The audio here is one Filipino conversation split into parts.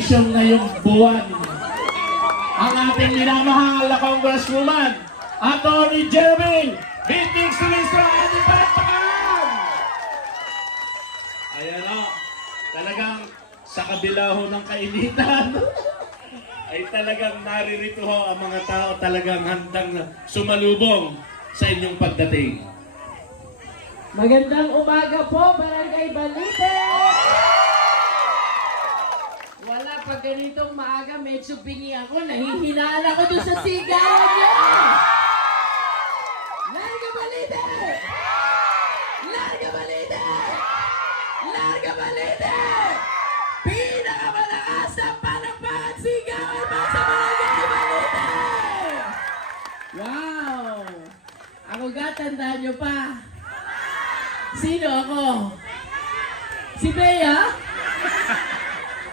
desisyon ngayong buwan. Ang ating minamahal na Congresswoman, Atty. Jeremy Bintig Sulistra, ating palakpakan! Ayan o, talagang sa kabila ho ng kainitan, ay talagang naririto ho ang mga tao talagang handang sumalubong sa inyong pagdating. Magandang umaga po, Barangay Balite! Wala pa ganitong maaga, medyo bingi ako. Nahihinaan ako doon sa sigawan niyo! Larga Balite! Larga Balite! Larga Balite! Pinakamalakas na palakpakan sigawan mo sa Barangay Balite! Wow! Ako ga, tandaan niyo pa. Sino ako? Si Bea?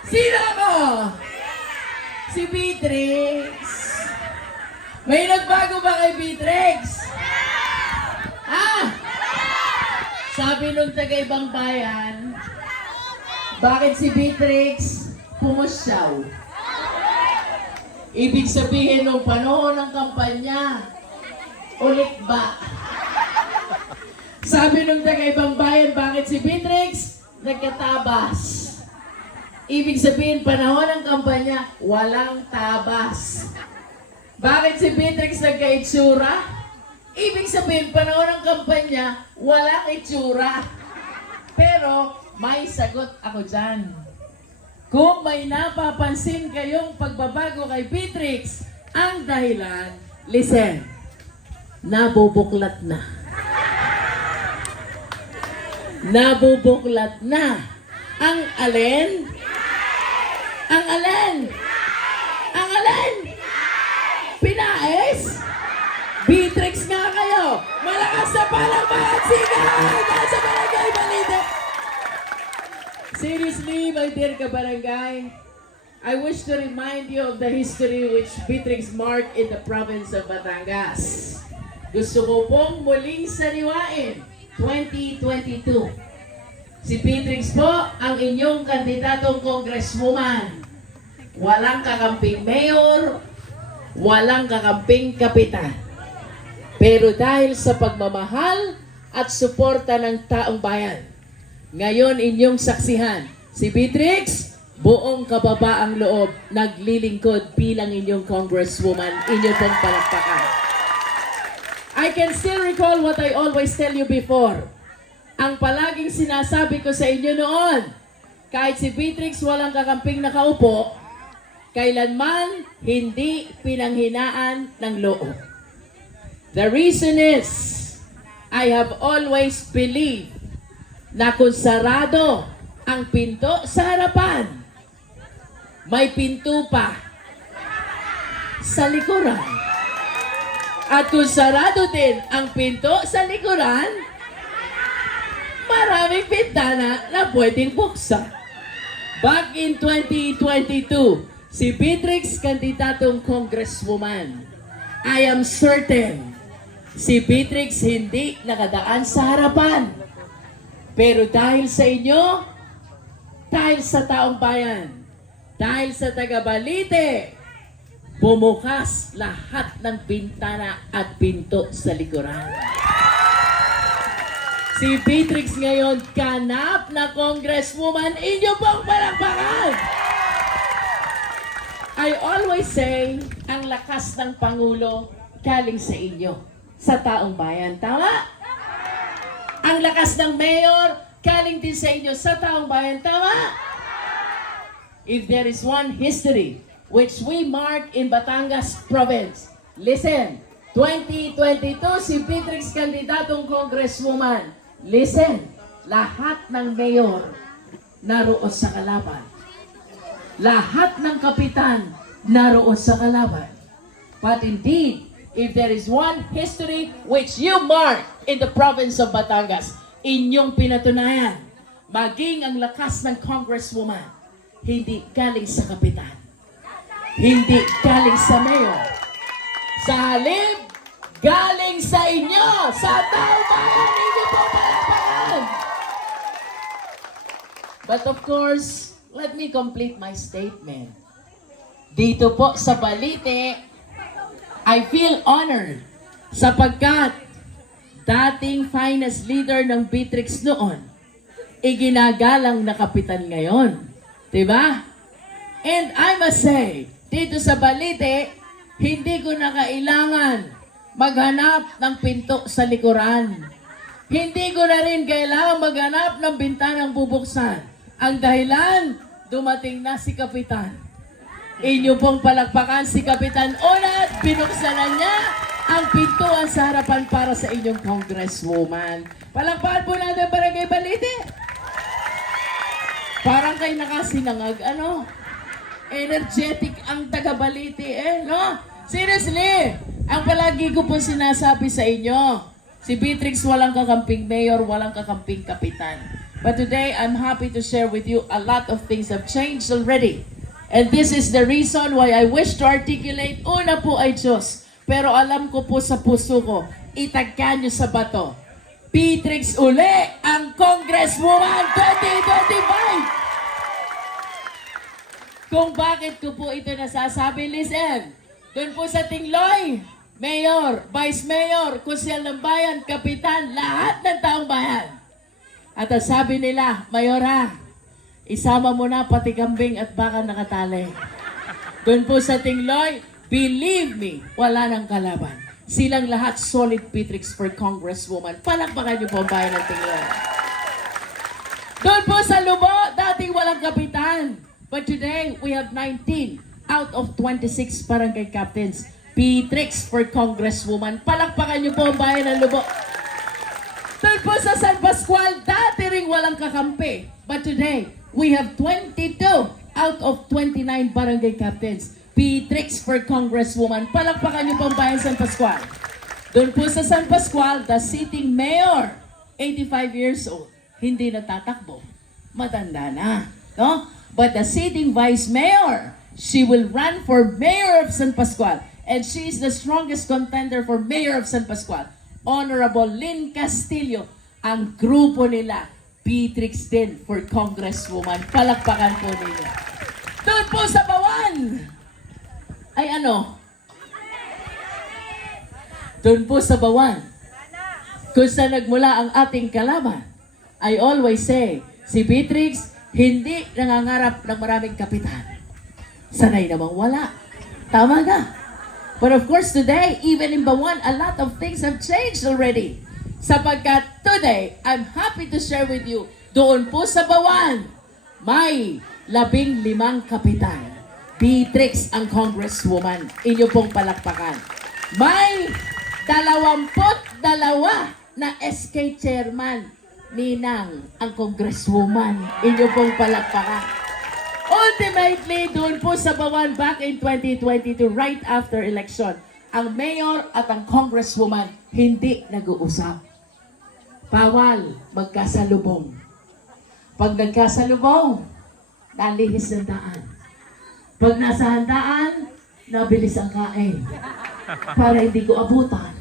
Sino ako? Si Beatrix. May nagbago ba kay Beatrix? Ah! Sabi nung taga-ibang bayan, bakit si Beatrix pumusyaw? Ibig sabihin nung panahon ng kampanya, ulit ba? Sabi nung taga-ibang bayan, bakit si Beatrix nagkatabas? Ibig sabihin, panahon ng kampanya, walang tabas. Bakit si Beatrix nagka-itsura? Ibig sabihin, panahon ng kampanya, walang itsura. Pero, may sagot ako dyan. Kung may napapansin kayong pagbabago kay Beatrix, ang dahilan, listen, nabubuklat na. Nabubuklat na. Ang alin? Ang alin? Ang alin? Pinais? Beatrix nga kayo. Malakas na palakpakan sigaw sa Barangay Balite. Seriously, my dear kabarangay, I wish to remind you of the history which Beatrix marked in the province of Batangas. Gusto ko pong muling sariwain 2022. Si Beatrix po ang inyong kandidatong congresswoman. Walang kakamping mayor, walang kakamping kapitan. Pero dahil sa pagmamahal at suporta ng taong bayan, ngayon inyong saksihan, si Beatrix, buong kababaang loob, naglilingkod bilang inyong congresswoman, inyong pong palakpakan. I can still recall what I always tell you before. Ang palaging sinasabi ko sa inyo noon, kahit si Beatrix walang kakamping nakaupo, kailanman hindi pinanghinaan ng loob. The reason is, I have always believed na kung sarado ang pinto sa harapan, may pinto pa sa likuran. At kung sarado din ang pinto sa likuran, maraming pintana na pwedeng buksan. Back in 2022, si Beatrix kandidatong congresswoman. I am certain si Beatrix hindi nakadaan sa harapan. Pero dahil sa inyo, dahil sa taong bayan, dahil sa taga Balite, bumukas lahat ng bintana at pinto sa likuran. Si Beatrix ngayon, ganap na congresswoman, inyo pong palakpakan! I always say, ang lakas ng Pangulo galing sa inyo, sa taong bayan. Tama? Ang lakas ng mayor galing din sa inyo, sa taong bayan. Tama? If there is one history which we mark in Batangas Province, listen, 2022 si Beatrix kandidatong congresswoman. Listen, lahat ng mayor naroon sa kalaban. Lahat ng kapitan naroon sa kalaban. But indeed, if there is one history which you mark in the province of Batangas, inyong pinatunayan, maging ang lakas ng congresswoman, hindi galing sa kapitan, hindi galing sa mayor. Sa halip, galing sa inyo, sa taong bayan, inyo po palakpakan. But of course, let me complete my statement. Dito po sa Balite, I feel honored sapagkat dating finance leader ng Beatrix noon, iginagalang na kapitan ngayon. Diba? And I must say, dito sa Balite, hindi ko na kailangan maghanap ng pinto sa likuran. Hindi ko na rin kailangan maghanap ng bintanang bubuksan. Ang dahilan, dumating na si Kapitan. Inyo pong palakpakan si Kapitan Unat, binuksan na niya ang pintuan sa harapan para sa inyong congresswoman. Palakpakan po natin Barangay Balite. Parang kayo nakasinangag, ano? Energetic ang taga Balite, no? Seriously, ang palagi ko po sinasabi sa inyo, si Beatrix walang kakamping mayor, walang kakamping kapitan. But today, I'm happy to share with you a lot of things have changed already. And this is the reason why I wish to articulate, una po ay Diyos. Pero alam ko po sa puso ko, itagka nyo sa bato. Beatrix uli ang Congresswoman 2025! Kung bakit ko po ito nasasabi, listen. Doon po sa Tingloy, Mayor, Vice Mayor, Kusyal ng Bayan, Kapitan, lahat ng taong bayan. At ang sabi nila, Mayora, isama mo na pati kambing at baka nakatali. Doon po sa Tingloy, believe me, wala nang kalaban. Silang lahat solid Beatrix for Congresswoman. Palakpakan niyo po ang bayan ng Tingloy. Doon po sa Lubo, dating walang kapitan. But today, we have 19 out of 26 barangay captains. Beatrix for Congresswoman. Palakpakan niyo po ang bayan ng Lubo. Doon po sa San Pascual, dati ring walang kakampi. But today, we have 22 out of 29 barangay captains. Beatrix for Congresswoman. Palakpakan niyo po ang bayan San Pascual. Doon po sa San Pascual, the sitting mayor, 85 years old, hindi natatakbo. Matanda na. No? But the sitting vice mayor, she will run for mayor of San Pascual. And she is the strongest contender for mayor of San Pascual. Honorable Lynn Castillo, ang grupo nila, Beatrix din for Congresswoman. Palakpakan po ninyo. Doon po sa Bawan, ay ano? Doon po sa Bawan, kung saan nagmula ang ating kalaban, I always say, si Beatrix, hindi nangangarap ng maraming kapitan. Sanay namang wala. Tama ka? But of course today, even in Bawan, a lot of things have changed already. Sapagkat today, I'm happy to share with you, doon po sa Bawan, may 15 kapitan. Beatrix ang Congresswoman. Inyo pong palakpakan. May 22 na SK Chairman. Ninang ang Congresswoman. Inyo pong palakpakan. Ultimately, doon po sa Bawan back in 2022, right after election, ang mayor at ang congresswoman hindi nag-uusap. Bawal magkasalubong. Pag nagkasalubong, nalihis ng daan. Pag nasa handaan, nabilis ang kain. Para hindi ko abutan.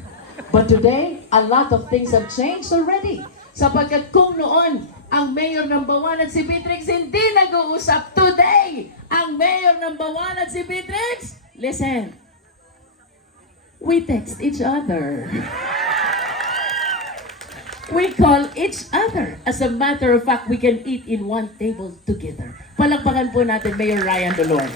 But today, a lot of things have changed already. Sapagkat kung noon, ang mayor ng Bawan at si Beatrix hindi nag-uusap. Today, ang mayor ng Bawan at si Beatrix, listen, we text each other. We call each other. As a matter of fact, we can eat in one table together. Palakpakan po natin Mayor Ryan Dolor.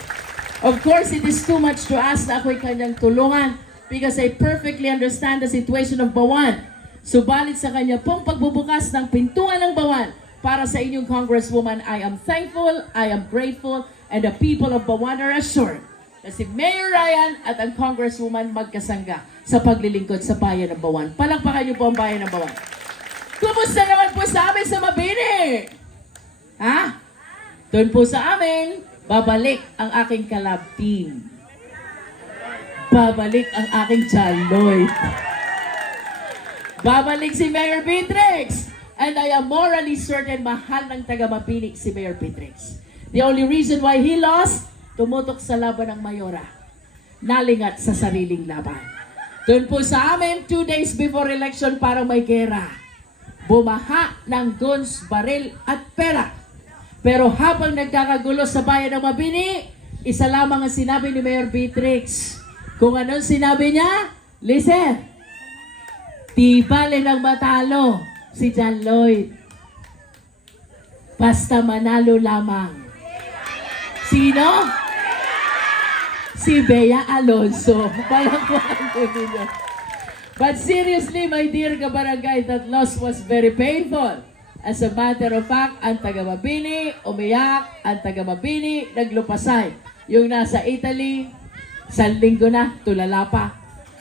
Of course, it is too much to ask na ako'y kanyang tulungan because I perfectly understand the situation of Bawan. Subalit sa kanya pong pagbubukas ng pintuan ng Bawan para sa inyong Congresswoman, I am thankful, I am grateful, and the people of Bawan are assured na si Mayor Ryan at ang Congresswoman magkasangga sa paglilingkod sa bayan ng Bawan. Palakpakan niyo po ang bayan ng Bawan. Kumusta naman po sa amin sa Mabini? Ha? Doon po sa amin, babalik ang aking kalab team. Babalik ang aking Jaloy. Babalik si Mayor Beatrix. And I am morally certain mahal ng taga-Mabini si Mayor Beatrix. The only reason why he lost, tumutok sa laban ng Mayora. Nalingat sa sariling laban. Doon po sa amin, 2 days before election, parang may gera. Bumaha ng guns, baril at pera. Pero habang nagkakagulo sa bayan ng Mabini, isa lamang ang sinabi ni Mayor Beatrix. Kung anong sinabi niya, listen, di bale ng matalo si John Lloyd. Basta manalo lamang. Sino? Si Bea Alonso. Palakpakan ko ninyo. But seriously, my dear kabarangay, that loss was very painful. As a matter of fact, ang taga-Mabini, umiyak, ang taga-Mabini, naglupasay. Yung nasa Italy, isang linggo na, tulala pa.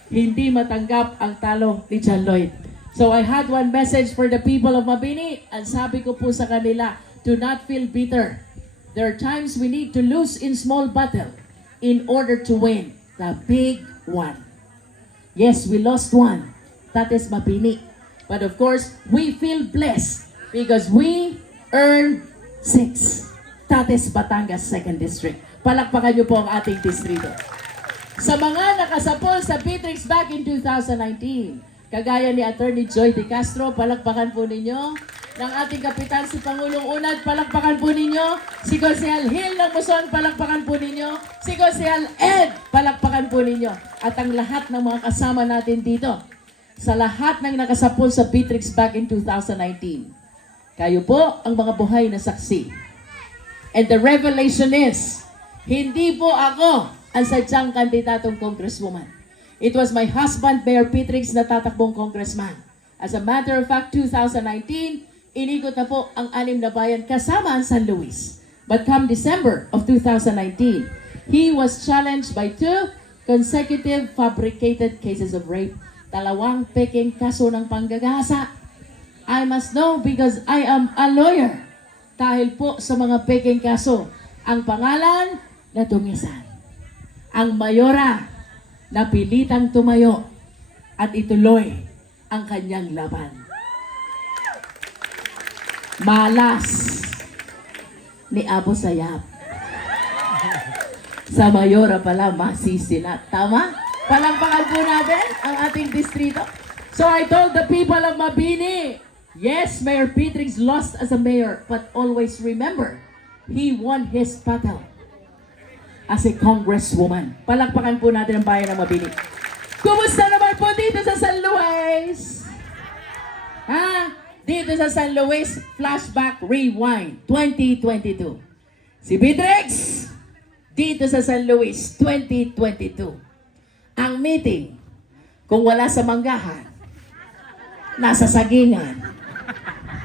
Hindi matanggap ang talo ni John Lloyd. So I had one message for the people of Mabini, and sabi ko po sa kanila, do not feel bitter. There are times we need to lose in small battle in order to win the big one. Yes, we lost one. That is Mabini. But of course, we feel blessed because we earned 6. That is Batangas 2nd District. Palakpakan niyo po ang ating distrito. Sa mga nakasapol sa Beatrix back in 2019, kagaya ni Attorney Joy De Castro, palakpakan po ninyo. Ng ating kapitan si Pangulong Unad, palakpakan po ninyo. Si Konsehal Hill ng Muson, palakpakan po ninyo. Si Konsehal Ed, palakpakan po ninyo. At ang lahat ng mga kasama natin dito, sa lahat ng nakasapol sa Beatrix back in 2019, kayo po ang mga buhay na saksi. And the revelation is, hindi po ako ang sadyang kandidatong congresswoman. It was my husband, Mayor Beatrix, na tatakbong congressman. As a matter of fact, 2019, inikot na po ang 6 na bayan kasama ang San Luis. But come December of 2019, he was challenged by 2 consecutive fabricated cases of rape. 2 peking kaso ng panggagahasa. I must know because I am a lawyer. Dahil po sa mga peking kaso, ang pangalan na tungisan. Ang mayora na pilitang tumayo at ituloy ang kanyang laban. Malas ni Abu Sayyaf. Sa mayora pala masisina. Tama? Palakpakan po natin ang ating distrito. So I told the people of Mabini, yes, Mayor Beatrix lost as a mayor, but always remember, he won his battle as a congresswoman. Palakpakan po natin ang bayan ng Mabini. Kumusta naman po dito sa San Luis? Ha? Dito sa San Luis, flashback rewind 2022. Si Beatrix, dito sa San Luis 2022. Ang meeting, kung wala sa Manggahan, nasa Sagingan.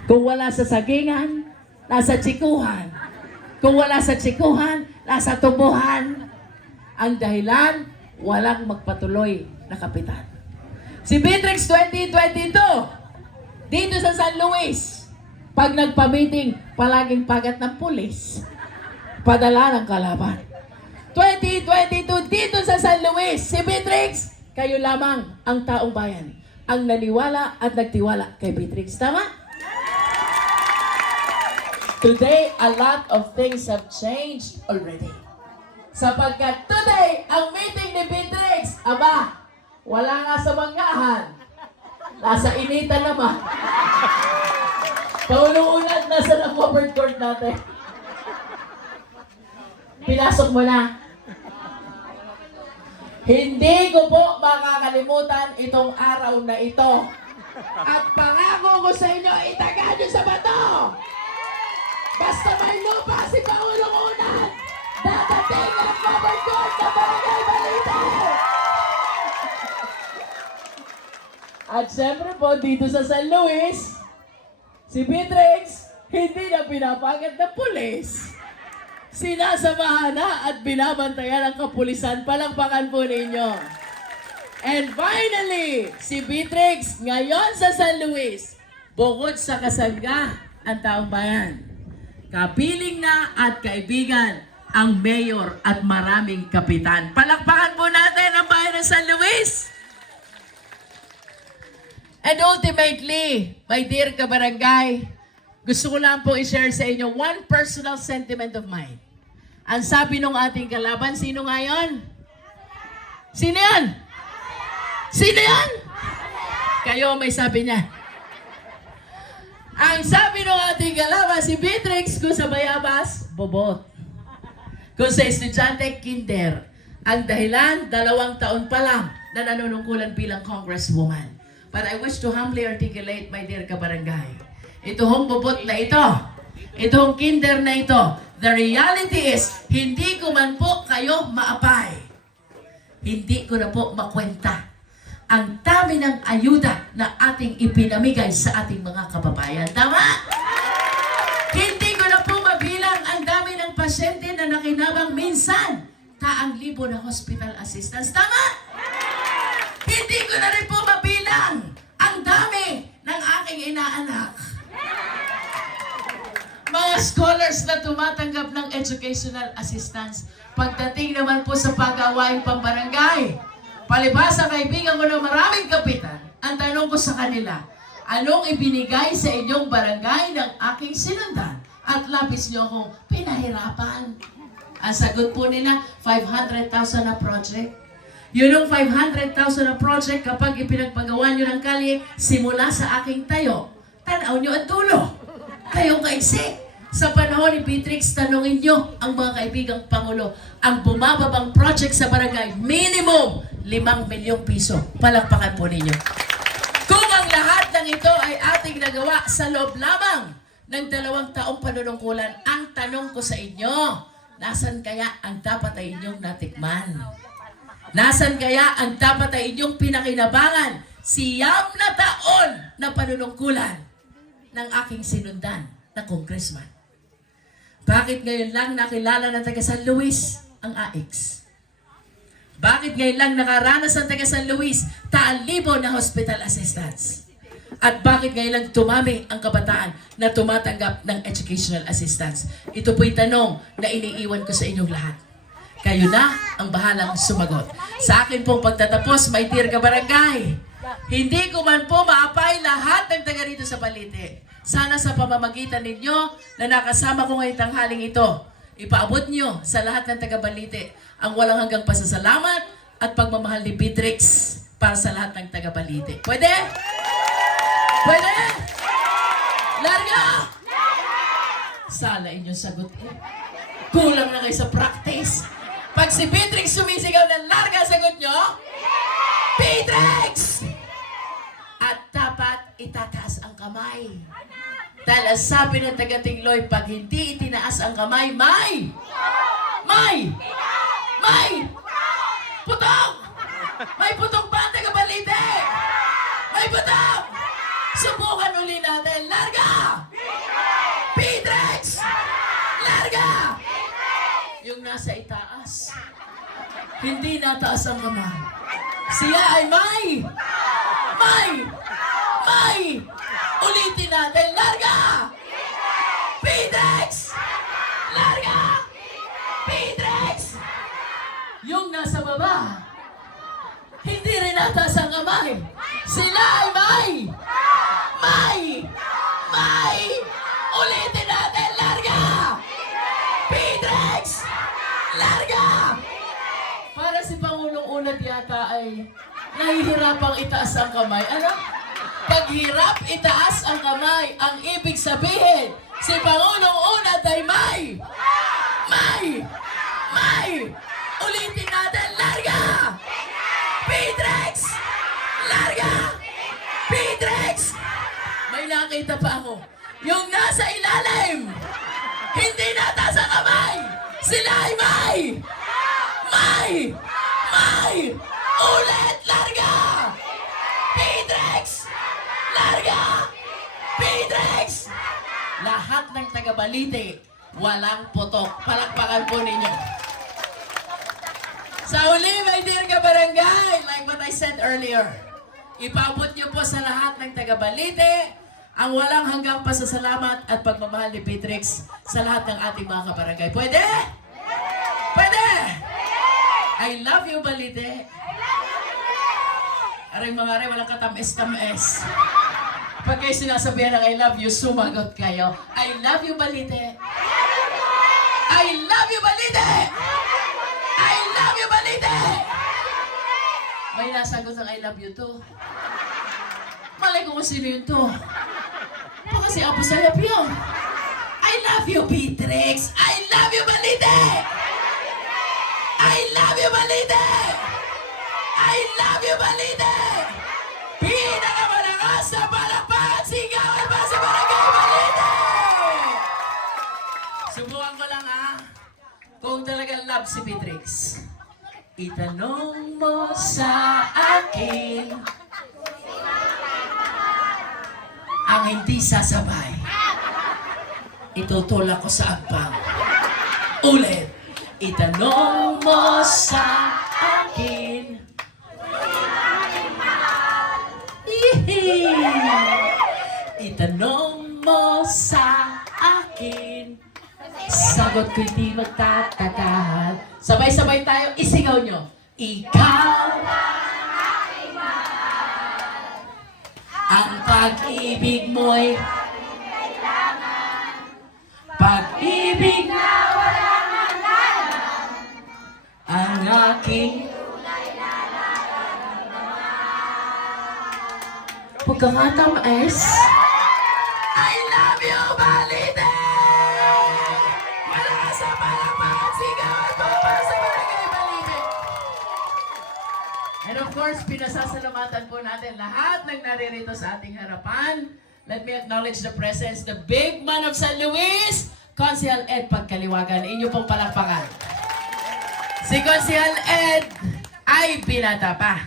Kung wala sa Sagingan, nasa Chikuhan. Kung wala sa Chikuhan, nasa Tubuhan. Ang dahilan, walang magpatuloy na kapitan. Si Beatrix 2022, dito sa San Luis, pag nagpa-meeting, palaging pagat ng pulis. Padala ng kalaban. 2022, dito sa San Luis, si Beatrix, kayo lamang ang taong bayan ang naniwala at nagtiwala kay Beatrix. Tama? Today, a lot of things have changed already. Sapagkat today, ang meeting ni Beatrix, aba, wala nga sa Manggahan. Nasa initan naman. Pauluunad na sa covered court natin. Pinasok mo na. Hindi ko po makakalimutan itong araw na ito. At pangako ko sa inyo, itaga nyo sa bato. Basta may lupa si Pangulong Unad, dadating ang covered court na Barangay Balite. At syempre po, dito sa San Luis, si Beatrix, hindi na pinapagat ng pulis. Sinasamahan na at binabantayan ang kapulisan. Palakpakan po ninyo. And finally, si Beatrix, ngayon sa San Luis, bukod sa kasangga ang taong bayan, kapiling na at kaibigan ang mayor at maraming kapitan. Palakpakan po natin ang bayan ng San Luis. And ultimately, my dear kabarangay, gusto ko lang po i-share sa inyo one personal sentiment of mine. Ang sabi ng ating kalaban, sino nga yun? Sino yan? Sino yan? Kayo may sabi niya. Ang sabi ng ating kalaban, si Beatrix, kung sa bayabas, bobot. Kung sa estudyante, kinder. Ang dahilan, 2 taon pa lang na nanunungkulan bilang congresswoman. But I wish to humbly articulate, my dear kabarangay, ito hong bobot na ito, ito hong kinder na ito, the reality is, hindi ko man po kayo maapay. Hindi ko na po makwenta ang dami ng ayuda na ating ipinamigay sa ating mga kababayan. Tama? Hindi ko na po mabilang ang dami ng pasyente na nakinabang minsan. Taang libo na hospital assistance. Tama? Hindi ko na rin po mabilang ang dami ng aking inaanak. Mga scholars na tumatanggap ng educational assistance. Pagdating naman po sa pag-awaing pambarangay, palibhasa kaibigan ko ng maraming kapitan, ang tanong ko sa kanila, anong ibinigay sa inyong barangay ng aking sinundan? At labis niyo akong pinahirapan. Ang sagot po nila, 500,000 na project. Yun yung 500,000 na project kapag ipinagpagawa nyo ng kalye, simula sa aking tayo, tanaw nyo ang tulo. Kayong kaiksi. Sa panahon ni Beatrix, tanongin nyo ang mga kaibigang Pangulo, ang bumababang project sa barangay, minimum 5 milyong piso. Palakpakan po ninyo. Kung ang lahat ng ito ay ating nagawa sa loob lamang ng 2 taong panunungkulan, ang tanong ko sa inyo, nasan kaya ang dapat ay inyong natikman? Nasan kaya ang dapat ay inyong pinakinabangan? 9 na taon na panunungkulan ng aking sinundan na congressman. Bakit ngayon lang nakilala ng taga San Luis ang AX? Bakit ngayon lang nakaranas ang taga San Luis taang libo na hospital assistance? At bakit ngayon lang tumami ang kabataan na tumatanggap ng educational assistance? Ito po'y tanong na iniiwan ko sa inyong lahat. Kayo na ang bahalang sumagot. Sa akin pong pagtatapos, my dear kabarangay, hindi ko man po maapay lahat ng taga rito sa Balite. Sana sa pamamagitan ninyo na nakasama ko ngayong tanghaling ito, ipaabot nyo sa lahat ng taga Balite ang walang hanggang pasasalamat at pagmamahal ni Beatrix para sa lahat ng taga Balite. Pwede? Pwede? Larga! Sana inyong sagot eh. Kulang na kayo sa practice. Pag si Beatrix sumisigaw ng larga, sagot nyo? Beatrix! At dapat itataas ang kamay. Dahil sabi ng taga-Tingloy, pag hindi itinaas ang kamay, may putok! May putok ba ang taga-Balite? May putok! Subukan uli natin. Larga! Beatrix! Larga! Yung nasa itaas. Hindi nataas ang kamay. Siya ay may! Ulitin natin. Larga! Beatrix! Larga! Beatrix! Yung nasa baba, hindi rin nataas ang kamay. Sila ay may! Ulitin natin. Larga! Beatrix! Larga! Para si Pangulong Unad yata ay nahihirapang itaas ang kamay. Ano? Paghirap, itaas ang kamay. Ang ibig sabihin, si Pangulong Unad ay may! Ulitin natin. Larga! Beatrix! Larga! Beatrix! May nakita pa ako. Yung nasa ilalim, hindi nataas ang kamay. Sila ay may! Ulit! Larga! Beatrix! Larga! Beatrix! Lahat ng taga-Balite, walang putok. Palakpakan po ninyo. Sa uli, my dear kabarangay, like what I said earlier, ipaabot niyo po sa lahat ng taga-Balite ang walang hanggang pasasalamat at pagmamahal ni Beatrix sa lahat ng ating mga kabarangay. Pwede? Pwede? I love you, Balite. Aray mga aray, walang katamis-tamis. Pag kayo sinasabihan ng I love you, sumagot kayo. I love you, Balite. I love you, Balite! I love you, Balite! May nasagot ng I love you to. Malay ko kung sino yun to. Baka si Apo Sayap yun. I love you, Beatrix! I love you, Balite! I love you, Balite! I love you, Balite! Pinakamalakas na palakpakan sigawan pa sa Barangay Balite! Subukan ko lang kung talagang love si Beatrix. Itanong mo sa akin ang hindi sasabay. Itutulak ko sa agpang. Ulit. Itanong mo sa akin. Itanong mo sa akin. Sagot ko'y di magtatagahan. Sabay-sabay tayo, isigaw nyo. Ikaw ang pag-ibig mo'y pag-ibig na walang hanggan. Ang aking pagkakatamis. I love you, Balite! Malakas ang palakpakan, sigawan mo pa sa Barangay Balite! And of course, pinasasalamatan po natin lahat ng naririto sa ating harapan. Let me acknowledge the presence, the big man of San Luis, Consihal Ed Pagkaliwagan. Inyo pong palakpakan. Si Consihal Ed ay binata pa.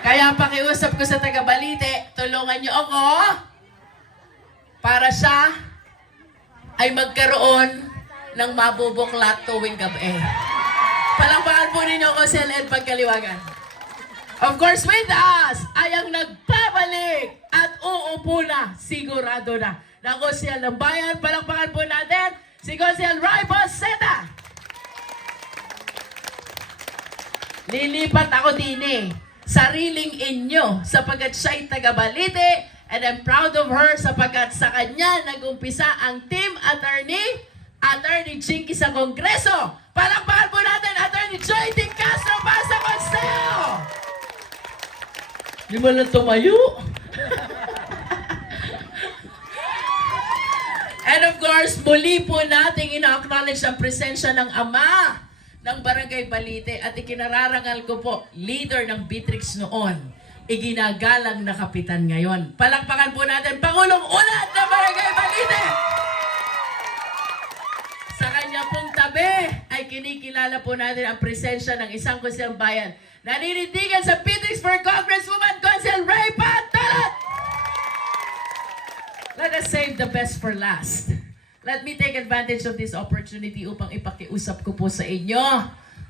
Kaya pakiusap ko sa taga Balite, tulungan niyo ako para siya ay magkaroon ng mabubuklat tuwing gabi. Palakpakan po ninyo Consihal Ed Pagkaliwagan. Of course, with us ay ang nagpabalik at uupo na, sigurado na, na Consihal ng Bayan. Palakpakan po natin si Consihal Ray Boseta. Lilipat ako din sariling inyo sapagkat siya'y taga Balite and I'm proud of her sapagkat sa kanya nag-umpisa ang team Attorney Jinky sa Kongreso. Palakpakan po natin Attorney Joy T. Castro para sa Consejo. Di mo lang tumayo. And of course, muli po nating ina-acknowledge ang presensya ng ama ng Barangay Balite at ikinararangal ko po, leader ng Beatrix noon, iginagalang na kapitan ngayon. Palakpakan po natin, Pangulong Ulat ng Barangay Balite! Sa kanya pong tabi ay kinikilala po natin ang presensya ng isang Consihal Bayan. Naninindigan sa Beatrix for Congresswoman Consihal Ray Pantalat! Let us save the best for last. Let me take advantage of this opportunity upang ipakiusap ko po sa inyo.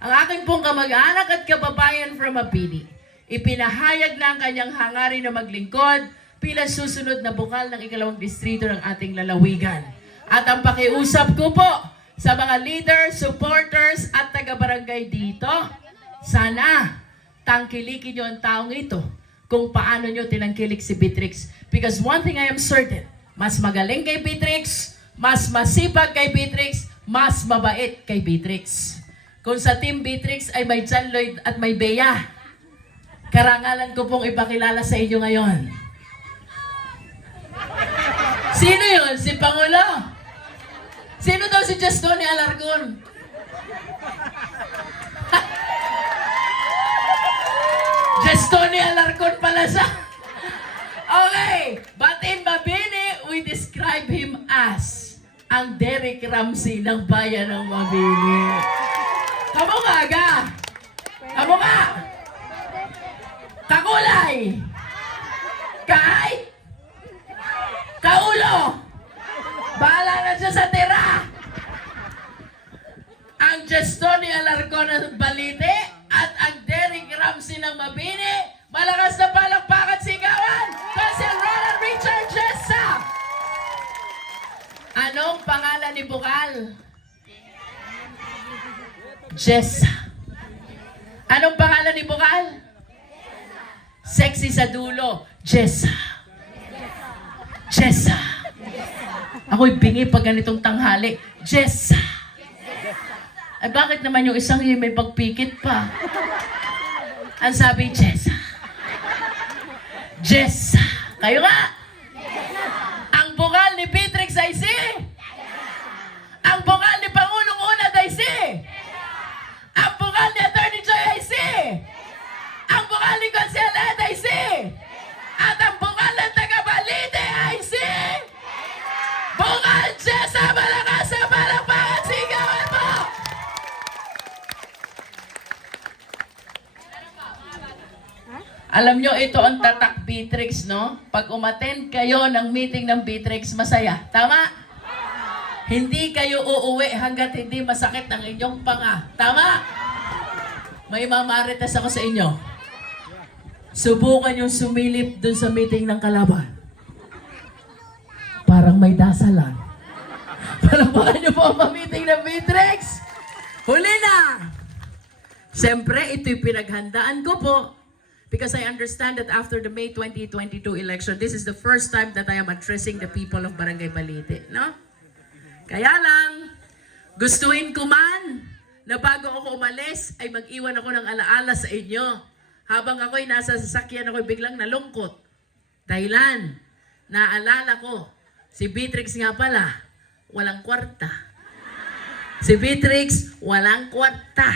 Ang aking pong kamag-anak at kababayan from Mabini, ipinahayag na ang kanyang hangarin na maglingkod bilang susunod na bukal ng ikalawang distrito ng ating lalawigan. At ang pakiusap ko po sa mga leaders, supporters at taga-barangay dito, sana tangkilikin nyo ang taong ito kung paano nyo tinangkilik si Beatrix. Because one thing I am certain, mas magaling kay Beatrix, mas masipag kay Beatrix, mas mabait kay Beatrix. Kung sa Team Beatrix ay may John Lloyd at may Bea, karangalan ko pong ipakilala sa inyo ngayon. Sino yun? Si Pangulo? Sino daw si Justone Alarcon? Justone Alarcon pala siya. Okay, but in Mabini, we describe him as ang Derek Ramsey ng bayan ng Mabini. Kamu nga ga? Kamu nga? Kakulay? Kay? Kaulo? Bahala na siya sa tira. Ang Justone Alarcon ng Balite at ang Derek Ramsey ng Mabini. Malakas na palakpakan sigawan! Consihal Ronald Richard Jessa! Anong pangalan ni Bukal? Jessa. Anong pangalan ni Bukal? Sexy sa dulo. Jessa. Jessa. Ako'y bingi pag ganitong tanghali. Jessa. Ay bakit naman yung isang yung may pagpikit pa? Ang sabi, Jessa. Jessa. Kayo nga. Ang Bukal Beatrix ay si? Ang bukal ni Pangulong Una ay si? Ang bukal ni Attorney Joy ay si? Ang bukal ni Consialet ay si? At ang bukal ng taga Balite ay si? Bukal Jessa Malakasa, palakpakan, sigawan mo! Alam nyo, ito ang tatak Beatrix, no? Pag umattend kayo ng meeting ng Beatrix, masaya. Tama? Hindi kayo uuwi hanggat hindi masakit ang inyong panga. Tama? May mamarites ako sa inyo. Subukan yung sumilip dun sa meeting ng kalaban. Parang may dasalan. Palabakan nyo po ang meeting ng Beatrix. Huli na! Siyempre, ito'y pinaghandaan ko po. Because I understand that after the May 2022 election, this is the first time that I am addressing the people of Barangay Balite, no? Kaya lang, gustuhin ko man na bago ako umalis ay mag-iwan ako ng alaala sa inyo. Habang ako'y nasa sasakyan, ako'y biglang nalungkot. Dahilan, naalala ko, si Beatrix nga pala, walang kwarta. Si Beatrix, walang kwarta.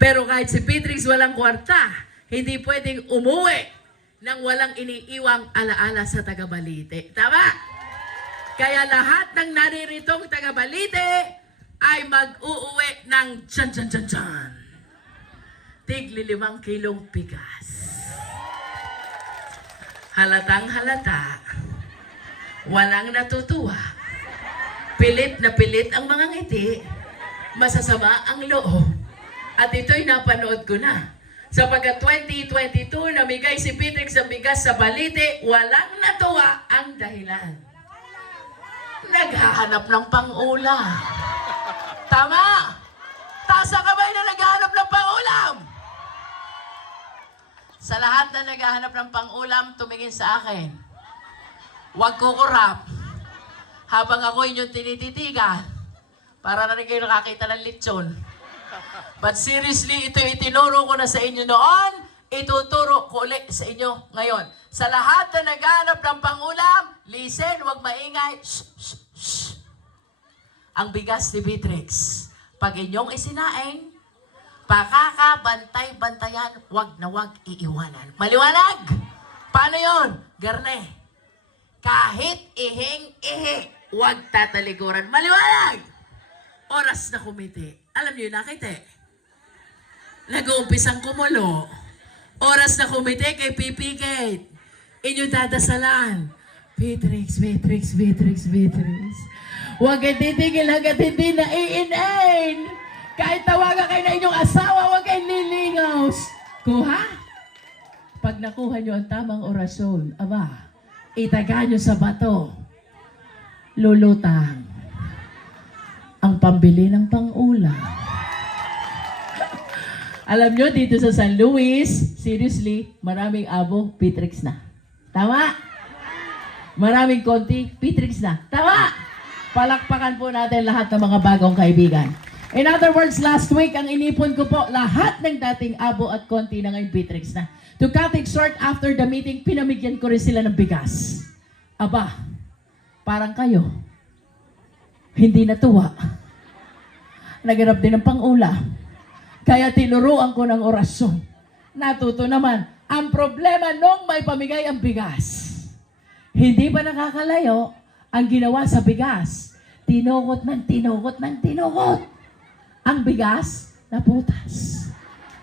Pero kahit si Beatrix walang kwarta, hindi pwedeng umuwi nang walang iniiwang alaala sa taga Balite. Tama? Kaya lahat ng nariritong taga Balite ay mag-uuwi ng tiyan. Tigli 5 kilong bigas. Halatang halata. Walang natutuwa. Pilit na pilit ang mga ngiti. Masasama ang loob. At ito'y napanood ko na. Sapagkat 2022, namigay si Beatrix ng bigas sa Balite, walang natuwa ang dahilan. Naghahanap ng pang-ulam. Tama! Taas ang kamay na naghahanap ng pang-ulam! Sa lahat na naghahanap ng pang-ulam, tumingin sa akin. Huwag kukurap. Habang ako inyong tinititigan, para na rin kayo nakakita ng lechon. But seriously, ito itinuro ko na sa inyo noon, ituturo ko ulit sa inyo ngayon. Sa lahat na naghanap ng pangulam, listen, huwag maingay. Shh, shh, shh. Ang bigas ni Beatrix, pag inyong isinaing, pakakabantay-bantayan, huwag na huwag iiwanan. Maliwanag? Paano yun? Garne. Kahit ihing-ihi, huwag tatalikuran. Maliwanag! Oras na kumiti. Alam niyo, nakita eh. Nag-uumpisang kumulo. Oras na kumite kay Pipi Kate. Inyong dadasalan. Beatrix, Beatrix, Beatrix, Beatrix. Huwag kayo titigil hanggat hindi na iinain. Kahit tawagan kayo na inyong asawa, huwag kayong lilingaw. Kuha? Pag nakuha nyo ang tamang orasyon, aba, itaga nyo sa bato. Lulutang ang pambili ng pang-ulam. Alam nyo, dito sa San Luis, seriously, maraming abo, Beatrix na. Tama? Maraming konti, Beatrix na. Tama? Palakpakan po natin lahat ng mga bagong kaibigan. In other words, last week, ang inipon ko po, lahat ng dating abo at konti na ngayon, Beatrix na. To cut it short, after the meeting, pinamigyan ko rin sila ng bigas. Aba, parang kayo, hindi natuwa. Naganap din ng pang-ulam. Kaya tinuruan ko ng orasyon. Natuto naman. Ang problema nung may pamigay ang bigas, hindi ba nakakalayo ang ginawa sa bigas? Tinukot ng tinukot ng tinukot. Ang bigas, naputas.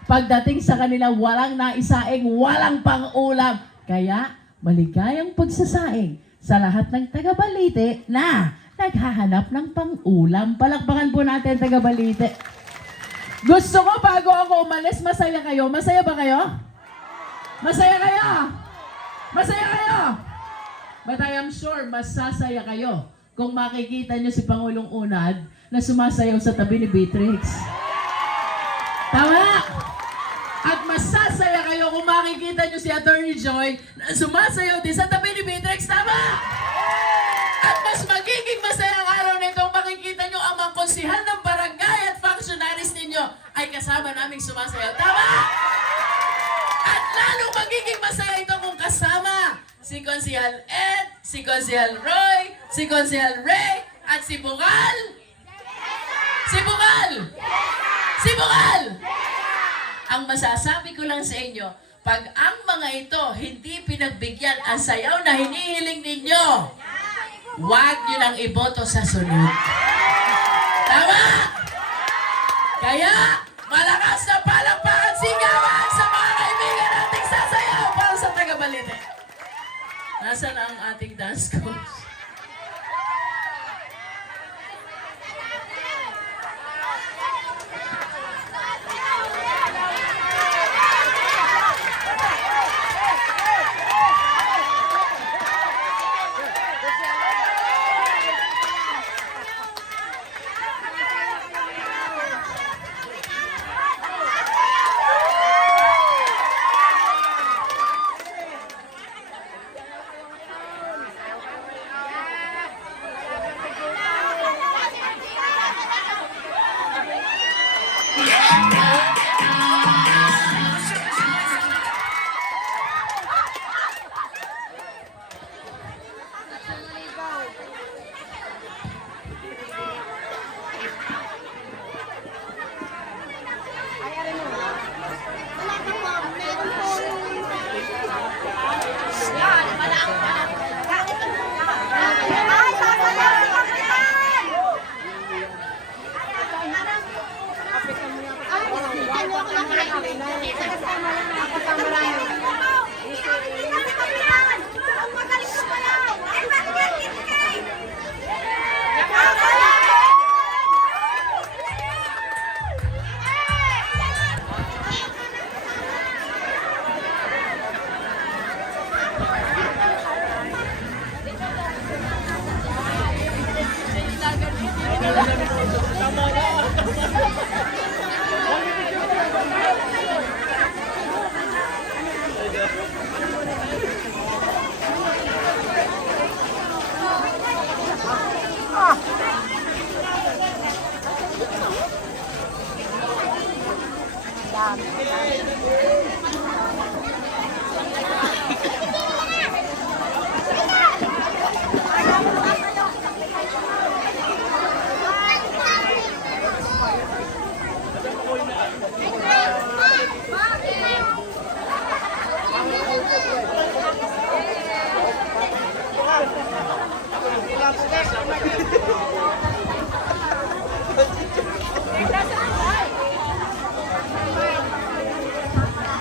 Pagdating sa kanila, walang naisaing, walang pang-ulam. Kaya, maligayang pagsasaing sa lahat ng taga-Balite na naghahanap ng pang-ulam. Palakpakan po natin taga-Balite. Gusto ko bago ako umalis, masaya kayo. Masaya ba kayo? Masaya kayo? Masaya kayo? But I am sure masasaya kayo kung makikita nyo si Pangulong Unad na sumasayaw sa tabi ni Beatrix. Tama? At masasaya kayo kung makikita nyo si Attorney Joy na sumasayaw din sa tabi ni Beatrix. Tama? At mas magiging masaya ang araw nito kung makikita nyo ang mga konsihal ng barangay at functionaries ninyo ay kasama naming sumasayaw. Tama? At lalo magiging masaya ito kung kasama si Konsehal Ed, si Konsehal Roy, si Konsehal Ray, at si Bukal? Si Bukal! Si Bukal! Ang masasabi ko lang sa inyo, pag ang mga ito hindi pinagbigyan ang sayaw na hinihiling ninyo, huwag nyo nang iboto sa sunod. Tama! Kaya, malakas na palakpakan sigawan sa mga kaibigan nating sasayaw para sa taga-Balite. Nasaan ang ating dance coach?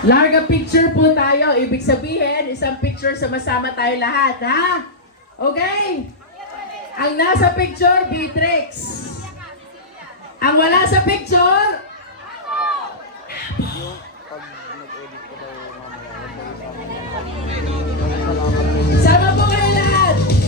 Larga picture po tayo. Ibig sabihin, isang picture sama-sama tayo lahat, ha? Okay? Ang nasa picture, Beatrix. Ang wala sa picture, sama po kayo lahat.